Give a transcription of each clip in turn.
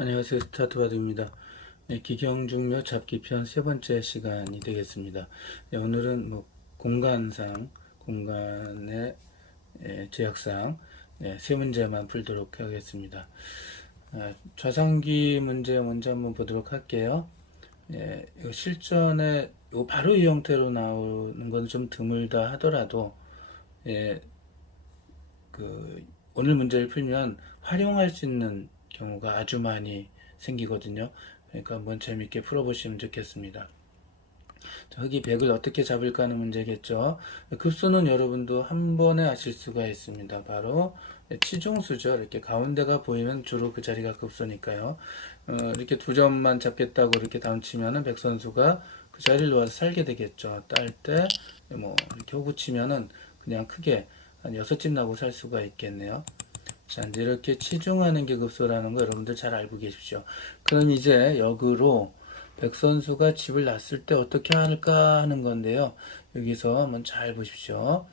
안녕하세요. 스타트바드입니다. 네, 기경중묘 잡기편 세 번째 시간이 되겠습니다. 네, 오늘은 공간상, 공간의 제약상 세 문제만 풀도록 하겠습니다. 좌상기 문제 먼저 한번 보도록 할게요. 이거 실전에 이거 바로 이 형태로 나오는 건 좀 드물다 하더라도 예, 오늘 문제를 풀면 활용할 수 있는 경우가 아주 많이 생기거든요. 그러니까 한번 재밌게 풀어보시면 좋겠습니다. 자, 흑이 100을 어떻게 잡을까 하는 문제겠죠. 급수는 여러분도 한 번에 아실 수가 있습니다. 바로 치중수죠. 이렇게 가운데가 보이면 주로 그 자리가 급수니까요. 이렇게 두 점만 잡겠다고 이렇게 다운치면은 백선수가 그 자리를 놓아서 살게 되겠죠. 딸 때 이렇게 호구 치면은 그냥 크게 한 6집 나고 살 수가 있겠네요. 자, 이제 이렇게 치중하는 게 급소라는 거 여러분들 잘 알고 계십시오. 그럼 이제 역으로 백선수가 집을 놨을 때 어떻게 할까 하는 건데요. 여기서 한번 잘 보십시오.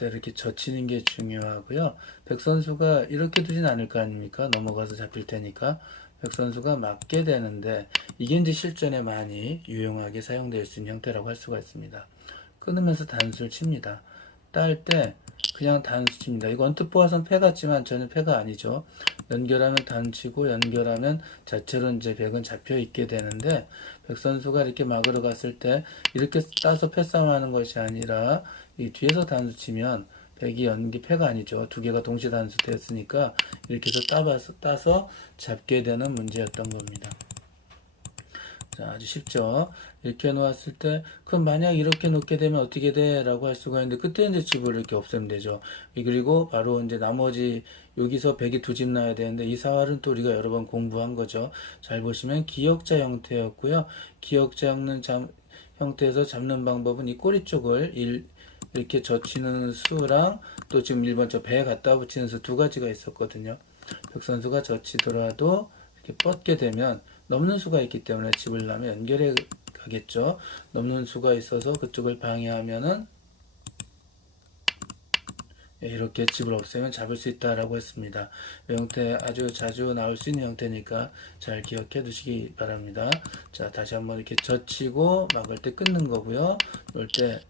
이렇게 젖히는 게 중요하고요. 백선수가 이렇게 두진 않을 거 아닙니까? 넘어가서 잡힐 테니까. 백선수가 맞게 되는데 이게 이제 실전에 많이 유용하게 사용될 수 있는 형태라고 할 수가 있습니다. 끊으면서 단수를 칩니다. 딸 때 그냥 단수 칩니다. 이거 언뜻 보아선 패 같지만 저는 패가 아니죠. 연결하면 단치고 연결하면 자체로 이제 백은 잡혀 있게 되는데 백 선수가 이렇게 막으러 갔을 때 이렇게 따서 패싸움 하는 것이 아니라 이 뒤에서 단수 치면 백이 연기 패가 아니죠. 두 개가 동시에 단수 됐으니까 이렇게 해서 따서 잡게 되는 문제였던 겁니다. 자, 아주 쉽죠. 이렇게 놓았을 때, 그럼 만약 이렇게 놓게 되면 어떻게 돼? 라고 할 수가 있는데, 그때 이제 집을 이렇게 없애면 되죠. 그리고 바로 이제 나머지, 여기서 100이 두 집 나야 되는데, 이 사활은 또 우리가 여러 번 공부한 거죠. 잘 보시면 기역자 형태였고요. 기역자 형태에서 잡는 방법은 이 꼬리 쪽을 이렇게 젖히는 수랑 또 지금 1번 저 배에 갖다 붙이는 수 두 가지가 있었거든요. 백선수가 젖히더라도 이렇게 뻗게 되면 넘는 수가 있기 때문에 집을 나면 연결해 가겠죠. 넘는 수가 있어서 그쪽을 방해하면은 이렇게 집을 없애면 잡을 수 있다라고 했습니다. 이 형태 아주 자주 나올 수 있는 형태니까 잘 기억해 두시기 바랍니다. 자, 다시 한번 이렇게 젖히고 막을 때 끊는 거고요. 이럴 때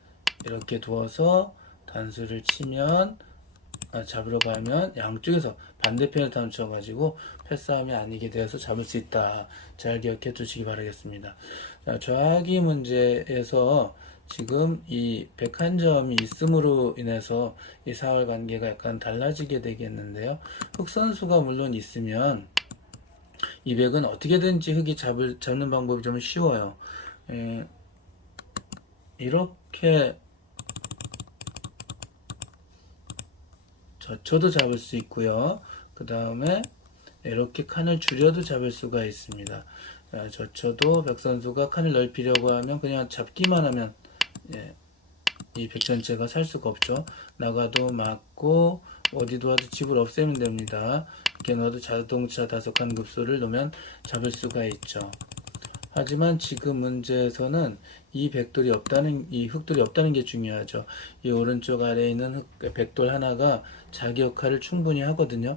이렇게 두어서 단수를 치면 잡으러 가면 양쪽에서 반대편을 단쳐가지고 패싸움이 아니게 되어서 잡을 수 있다. 잘 기억해 두시기 바라겠습니다. 자, 좌기 문제에서 지금 이 101점이 있음으로 인해서 이 사활 관계가 약간 달라지게 되겠는데요. 흑 선수가 물론 있으면 이 100은 어떻게든지 흑이 잡는 방법이 좀 쉬워요. 이렇게 젖혀도 잡을 수 있고요. 그 다음에 이렇게 칸을 줄여도 잡을 수가 있습니다. 젖혀도 백선수가 칸을 넓히려고 하면 그냥 잡기만 하면 이 백 전체가 살 수가 없죠. 나가도 맞고 어디도 와도 집을 없애면 됩니다. 이렇게 넣어도 자동차 5칸 급소를 놓으면 잡을 수가 있죠. 하지만 지금 문제에서는 이 흑돌이 없다는 게 중요하죠. 이 오른쪽 아래에 있는 백돌 하나가 자기 역할을 충분히 하거든요.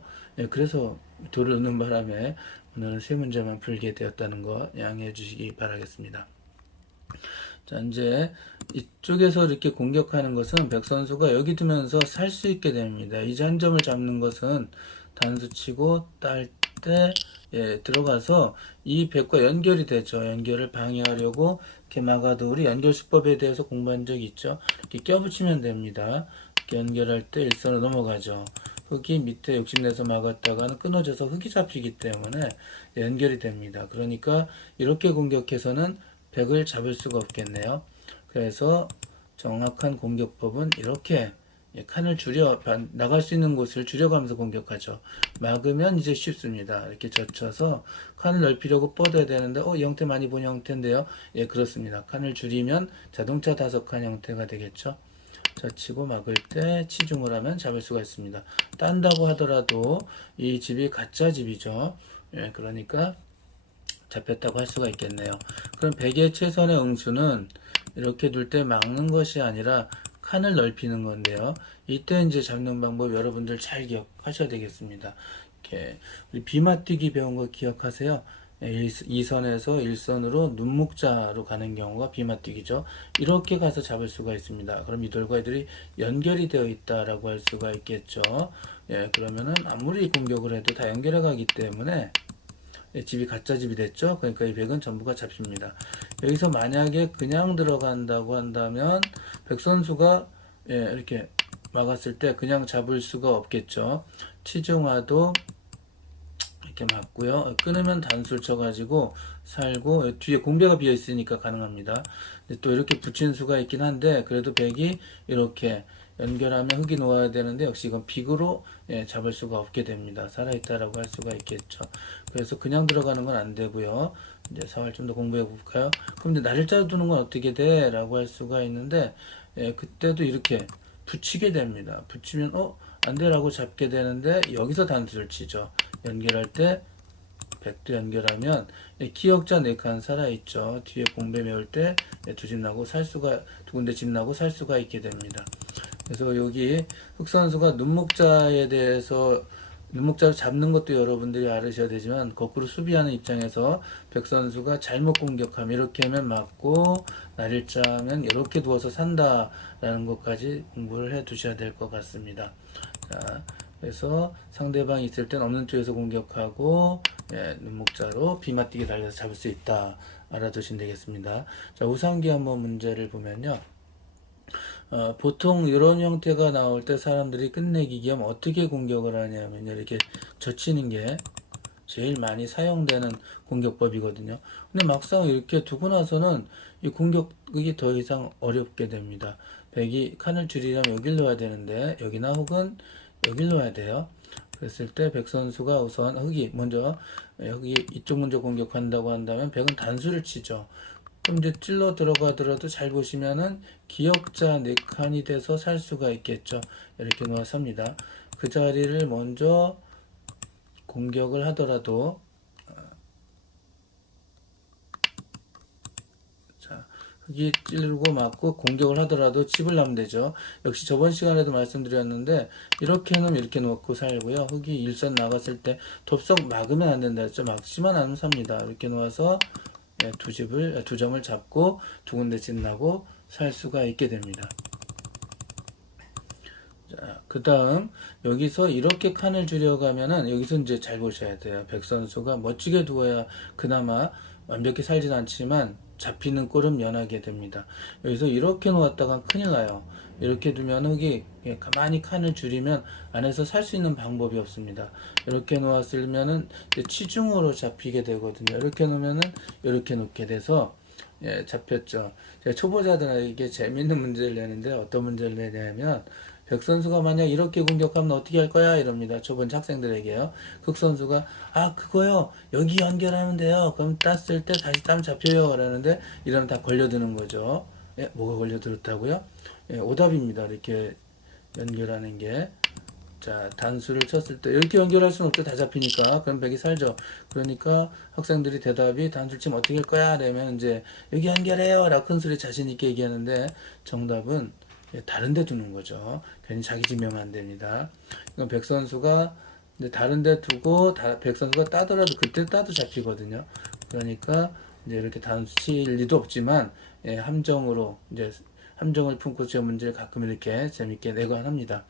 그래서 돌을 넣는 바람에 오늘은 세 문제만 풀게 되었다는 거 양해해 주시기 바라겠습니다. 자, 이제 이쪽에서 이렇게 공격하는 것은 백 선수가 여기 두면서 살 수 있게 됩니다. 이 한 점을 잡는 것은 단수 치고 딸 때 들어가서 이 백과 연결이 되죠. 연결을 방해하려고 이렇게 막아도 우리 연결수법에 대해서 공부한 적이 있죠. 이렇게 껴붙이면 됩니다. 이렇게 연결할 때 일선으로 넘어가죠. 흑이 밑에 욕심내서 막았다가는 끊어져서 흑이 잡히기 때문에 연결이 됩니다. 그러니까 이렇게 공격해서는 백을 잡을 수가 없겠네요. 그래서 정확한 공격법은 이렇게 칸을 나갈 수 있는 곳을 줄여가면서 공격하죠. 막으면 이제 쉽습니다. 이렇게 젖혀서 칸을 넓히려고 뻗어야 되는데, 이 형태 많이 본 형태인데요. 예, 그렇습니다. 칸을 줄이면 자동차 5칸 형태가 되겠죠. 젖히고 막을 때 치중을 하면 잡을 수가 있습니다. 딴다고 하더라도 이 집이 가짜 집이죠. 예, 그러니까 잡혔다고 할 수가 있겠네요. 그럼 100의 최선의 응수는 이렇게 둘 때 막는 것이 아니라 칸을 넓히는 건데요. 이때 이제 잡는 방법 여러분들 잘 기억하셔야 되겠습니다. 이렇게 우리 비마뛰기 배운 거 기억하세요? 2선에서 1선으로 눈목자로 가는 경우가 비마뛰기죠. 이렇게 가서 잡을 수가 있습니다. 그럼 이 돌과 이들이 연결이 되어 있다라고 할 수가 있겠죠. 예, 그러면은 아무리 공격을 해도 다 연결해 가기 때문에 집이 가짜 집이 됐죠. 그러니까 이 백은 전부가 잡힙니다. 여기서 만약에 그냥 들어간다고 한다면 백 선수가 이렇게 막았을 때 그냥 잡을 수가 없겠죠. 치중화도 이렇게 맞고요. 끊으면 단수를 쳐가지고 살고 뒤에 공배가 비어 있으니까 가능합니다. 또 이렇게 붙인 수가 있긴 한데 그래도 백이 이렇게 연결하면 흙이 놓아야 되는데 역시 이건 빅으로 잡을 수가 없게 됩니다. 살아있다라고 할 수가 있겠죠. 그래서 그냥 들어가는 건 안 되고요. 이제 사활 좀 더 공부해 볼까요? 그럼 이제 날짜를 두는 건 어떻게 돼? 라고 할 수가 있는데 그때도 이렇게 붙이게 됩니다. 붙이면 안 돼라고 잡게 되는데 여기서 단수를 치죠. 연결할 때 백도 연결하면 기역자 4칸 살아있죠. 뒤에 공배 메울 때 두 집 나고 살 수가 두 군데 집 나고 살 수가 있게 됩니다. 그래서 여기 흑선수가 눈목자에 대해서 눈목자를 잡는 것도 여러분들이 알으셔야 되지만 거꾸로 수비하는 입장에서 백선수가 잘못 공격하면 이렇게 하면 맞고 날일자 하면 이렇게 두어서 산다라는 것까지 공부를 해 두셔야 될 것 같습니다. 자, 그래서 상대방이 있을 땐 없는 쪽에서 공격하고 눈목자로 비맞뛰기 달려서 잡을 수 있다 알아두시면 되겠습니다. 자, 우상기 한번 문제를 보면요. 보통 이런 형태가 나올 때 사람들이 끝내기 겸 어떻게 공격을 하냐면 이렇게 젖히는 게 제일 많이 사용되는 공격법이거든요. 근데 막상 이렇게 두고 나서는 이 공격이 더 이상 어렵게 됩니다. 백이 칸을 줄이려면 여길 놓아야 되는데 여기나 혹은 여길 놓아야 돼요. 그랬을 때 백 선수가 우선 흙이 먼저 여기 이쪽 먼저 공격한다고 한다면 백은 단수를 치죠. 그럼 이제 찔러 들어가더라도 잘 보시면은 기역자 4칸이 돼서 살 수가 있겠죠. 이렇게 놓아서 삽니다. 그 자리를 먼저 공격을 하더라도 자, 흙이 찌르고 맞고 공격을 하더라도 집을 나면 되죠. 역시 저번 시간에도 말씀드렸는데 이렇게 놓으면 이렇게 놓고 살고요. 흙이 일선 나갔을 때 덥석 막으면 안 된다 했죠. 막지만 않으면 삽니다. 이렇게 놓아서 두 점을 잡고 두 군데 집 나고 살 수가 있게 됩니다. 자, 그 다음 여기서 이렇게 칸을 줄여가면은 여기서 이제 잘 보셔야 돼요. 백 선수가 멋지게 두어야 그나마 완벽히 살진 않지만 잡히는 꼴은 면하게 됩니다. 여기서 이렇게 놓았다가 큰일 나요. 이렇게 두면 흙이 가만히 칸을 줄이면 안에서 살 수 있는 방법이 없습니다. 이렇게 놓았으면은 치중으로 잡히게 되거든요. 이렇게 놓으면은 이렇게 놓게 돼서 잡혔죠. 제가 초보자들에게 재밌는 문제를 내는데 어떤 문제를 내냐면 백 선수가 만약 이렇게 공격하면 어떻게 할 거야? 이럽니다. 초보자 학생들에게요. 극 선수가 그거요. 여기 연결하면 돼요. 그럼 땄을 때 다시 따면 잡혀요. 그러는데 이러면 다 걸려드는 거죠. 뭐가 걸려들었다고요? 오답입니다. 이렇게 연결하는 게. 자, 단수를 쳤을 때 이렇게 연결할 수는 없죠. 다 잡히니까. 그럼 백이 살죠. 그러니까 학생들이 대답이 단수를 치면 어떻게 할 거야? 그러면 이제 여기 연결해요. 라고 큰 소리 자신 있게 얘기하는데 정답은 다른 데 두는 거죠. 괜히 자기 지명은 안 됩니다. 이건 백 선수가 다른 데 두고 백 선수가 따더라도 그때 따도 잡히거든요. 그러니까 이제 이렇게 단수 칠 리도 없지만 함정으로 이제 함정을 품고 제 문제를 가끔 이렇게 재밌게 내고는 합니다.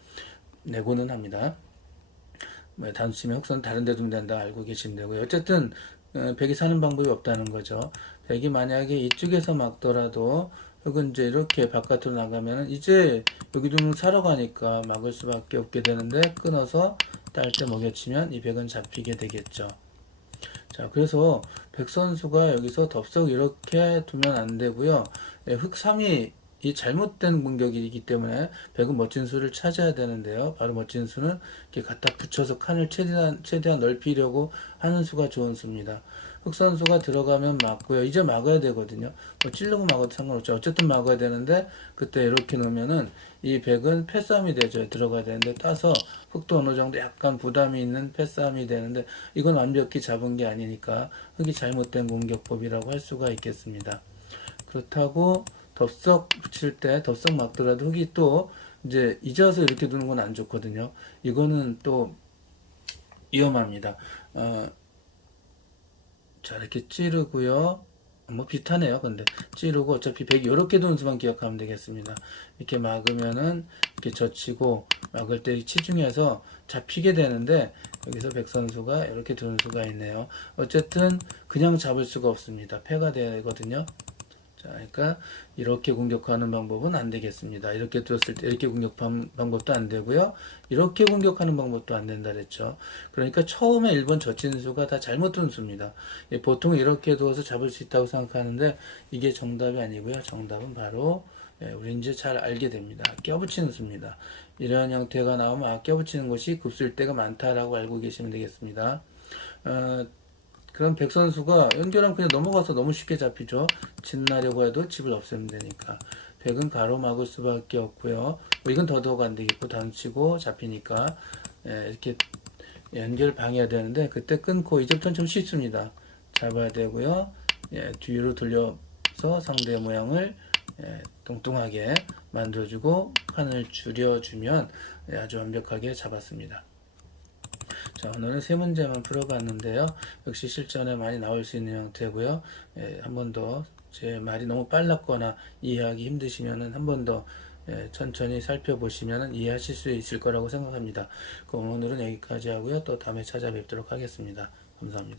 단수 치면 흑선 다른 데 두면 된다 알고 계시면 되고요. 어쨌든 백이 사는 방법이 없다는 거죠. 백이 만약에 이쪽에서 막더라도 흙은 이제 이렇게 바깥으로 나가면 이제 여기 두는 사러 가니까 막을 수밖에 없게 되는데 끊어서 딸 때 먹여치면 이 백은 잡히게 되겠죠. 자, 그래서 백 선수가 여기서 덥석 이렇게 두면 안 되고요. 흙 3이 이 잘못된 공격이기 때문에 백은 멋진 수를 찾아야 되는데요. 바로 멋진 수는 이렇게 갖다 붙여서 칸을 최대한 넓히려고 하는 수가 좋은 수입니다. 흑 선수가 들어가면 막고요. 이제 막아야 되거든요. 뭐 찌르고 막아도 상관없죠. 어쨌든 막아야 되는데 그때 이렇게 놓으면은 이 백은 패싸움이 되죠. 들어가야 되는데 따서 흑도 어느 정도 약간 부담이 있는 패싸움이 되는데 이건 완벽히 잡은 게 아니니까 흑이 잘못된 공격법이라고 할 수가 있겠습니다. 그렇다고 덥석 붙일 때 덥석 막더라도 흙이 또 이제 잊어서 이렇게 두는 건 안 좋거든요. 이거는 또 위험합니다. 자, 이렇게 찌르고요. 뭐 비슷하네요. 근데 찌르고 어차피 100 이렇게 도는 수만 기억하면 되겠습니다. 이렇게 막으면은 이렇게 젖히고 막을 때 치중해서 잡히게 되는데 여기서 백 선수가 이렇게 두는 수가 있네요. 어쨌든 그냥 잡을 수가 없습니다. 패가 되거든요. 자, 그러니까 이렇게 공격하는 방법은 안 되겠습니다. 이렇게 뒀을 때 이렇게 공격하는 방법도 안 되고요. 이렇게 공격하는 방법도 안 된다 그랬죠. 그러니까 처음에 1번 젖힌 수가 다 잘못 둔 수입니다. 보통 이렇게 두어서 잡을 수 있다고 생각하는데 이게 정답이 아니고요. 정답은 바로 우리 이제 잘 알게 됩니다. 껴붙이는 수입니다. 이런 형태가 나오면 껴붙이는 것이 급수일 때가 많다라고 알고 계시면 되겠습니다. 그럼 백 선수가 연결하면 그냥 넘어가서 너무 쉽게 잡히죠. 칩나려고 해도 칩을 없애면 되니까. 백은 가로막을 수밖에 없고요. 이건 더더욱 안 되겠고 단치고 잡히니까 이렇게 연결 방해해야 되는데 그때 끊고 이제부터는 좀 쉽습니다. 잡아야 되고요. 뒤로 돌려서 상대 모양을 뚱뚱하게 만들어주고 판을 줄여주면 아주 완벽하게 잡았습니다. 자, 오늘은 세 문제만 풀어봤는데요. 역시 실전에 많이 나올 수 있는 형태고요. 한 번 더 제 말이 너무 빨랐거나 이해하기 힘드시면은 한 번 더 천천히 살펴보시면 이해하실 수 있을 거라고 생각합니다. 그럼 오늘은 여기까지 하고요. 또 다음에 찾아뵙도록 하겠습니다. 감사합니다.